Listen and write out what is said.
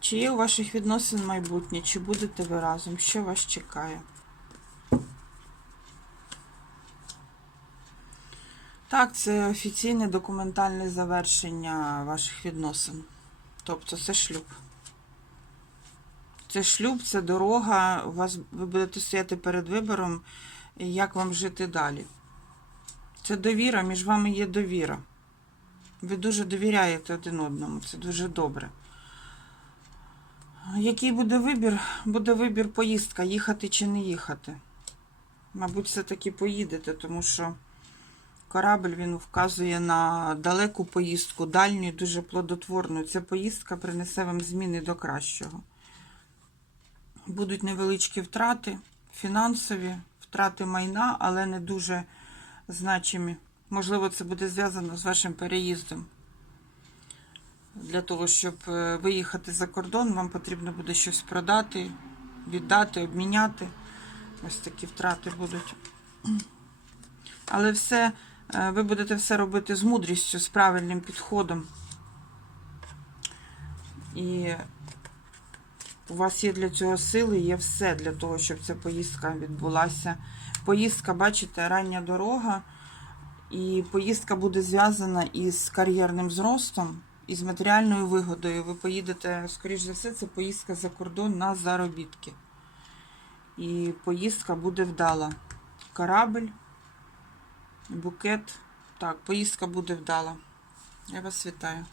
Чи є у ваших відносин майбутнє? Чи будете ви разом? Що вас чекає? Так, це офіційне документальне завершення ваших відносин. Тобто це шлюб. Це шлюб, це дорога. У вас ви будете стояти перед вибором, як вам жити далі. Це довіра, між вами є довіра. Ви дуже довіряєте один одному, це дуже добре. Який буде вибір? Буде вибір поїздка, їхати чи не їхати. Мабуть, все-таки поїдете, тому що корабль він вказує на далеку поїздку, дальню, дуже плодотворну. Ця поїздка принесе вам зміни до кращого. Будуть невеличкі втрати, фінансові, втрати майна, але не дуже значимі. Можливо, це буде зв'язано з вашим переїздом. Для того, щоб е, виїхати за кордон, вам потрібно буде щось продати, віддати, обміняти. Ось такі втрати будуть. Але все, е, ви будете все робити з мудрістю, з правильним підходом. І у вас є для цього сили, є все для того, щоб ця поїздка відбулася. Поїздка, бачите, рання дорога. І поїздка буде зв'язана із кар'єрним зростом і з матеріальною вигодою. Ви поїдете, скоріш за все, це поїздка за кордон на заробітки. І поїздка буде вдала. Корабль, букет. Так, поїздка буде вдала. Я вас вітаю.